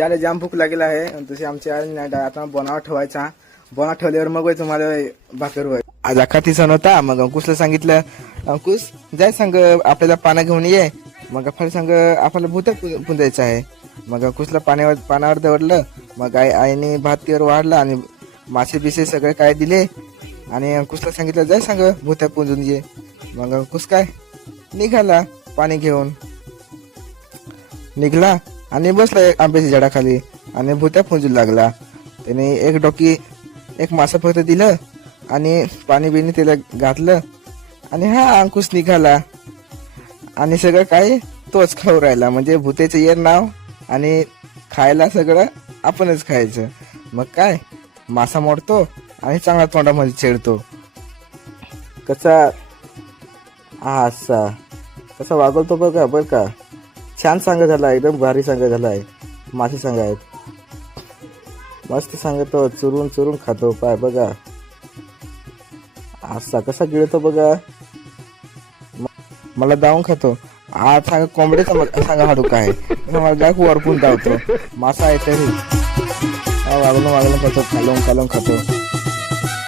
त्याला जाम भूक लागेल आहे तशी आमची आई नाही आता बनावा ठेवायचा. बना ठेवल्यावर मग तुम्हाला भाकर होय. आज अखाती सण होता. मग अंकुशला सांगितलं, अंकुश जाय सांग आपल्याला पानं घेऊन ये. मग फळ सांग आपल्याला भूत पुंजायचं आहे. मग अंकुशला पानावर दवडलं. मग आईने भातीवर वाढलं आणि मासे बिसे सगळे काय दिले आणि अंकुशला सांगितलं जाय सांग भूत्या पुंजून ये. मग अंकुश काय निघाला पाणी घेऊन. निघला आणि बसला आंब्याच्या झाडाखाली आणि भूत्या पुंजू लागला. त्याने एक मासा फक्त दिलं आणि पाणी बिणी त्याला घातलं आणि हा अंकुश निघाला आणि सगळं काय तोच खाऊ राहिला. म्हणजे भूतेचं येर नाव आणि खायला सगळं आपणच खायचं. मग काय मासा मोडतो आणि चांगला तोंडामध्ये छेडतो. कसा असा कसा वागवतो बघा बरं का. छान सांग झाला, एकदम भारी सांग झाला आहे. मासे सांग आहेत मस्त सांगतो. चुरून चुरून खातो पाय बघा. असा कसा गिळतो बघा. मला दावून खातो. आज सांग कोंबडीचा सांगा हाडू काय मला गाय वरपून धावतो. मासा आहे तरी वागणं खातो, खालून खातो.